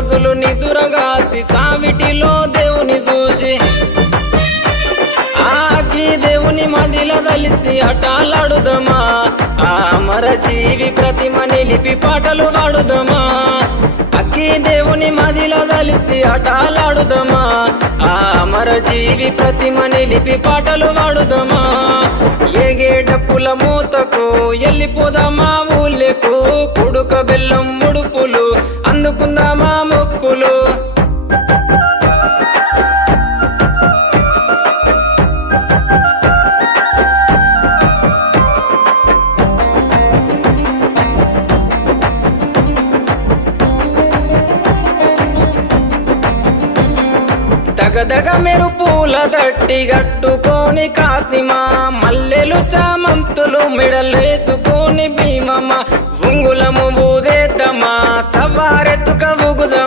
రోజులు నిదురగాసి సావిటిలో దేవుని చూసి ఆకి దేవుని మదిల దలిసి అటాలాడుదమా ఆ అమర జీవి ప్రతిమ నిలిపి పాటలు పాడుదమా అక్కి దేవుని మదిల దలిసి అటాలాడుదమా ఆ అమర జీవి ప్రతిమ నిలిపి పాటలు పాడుదమా ఏగే డప్పుల మూతకు ఎల్లిపోదామా ఊళ్ళకు కుడుక బెల్లం ముడుపులు అందుకుందామా మొక్కులు దగదగ మెరుపుల దట్టి గట్టుకొని కాసిమా మల్లెలు చామంతులు మెడలేసుకొని భీమమ్మ ఉంగులము ఊదేద్దమా సవారెత్తుక ఊగుదమా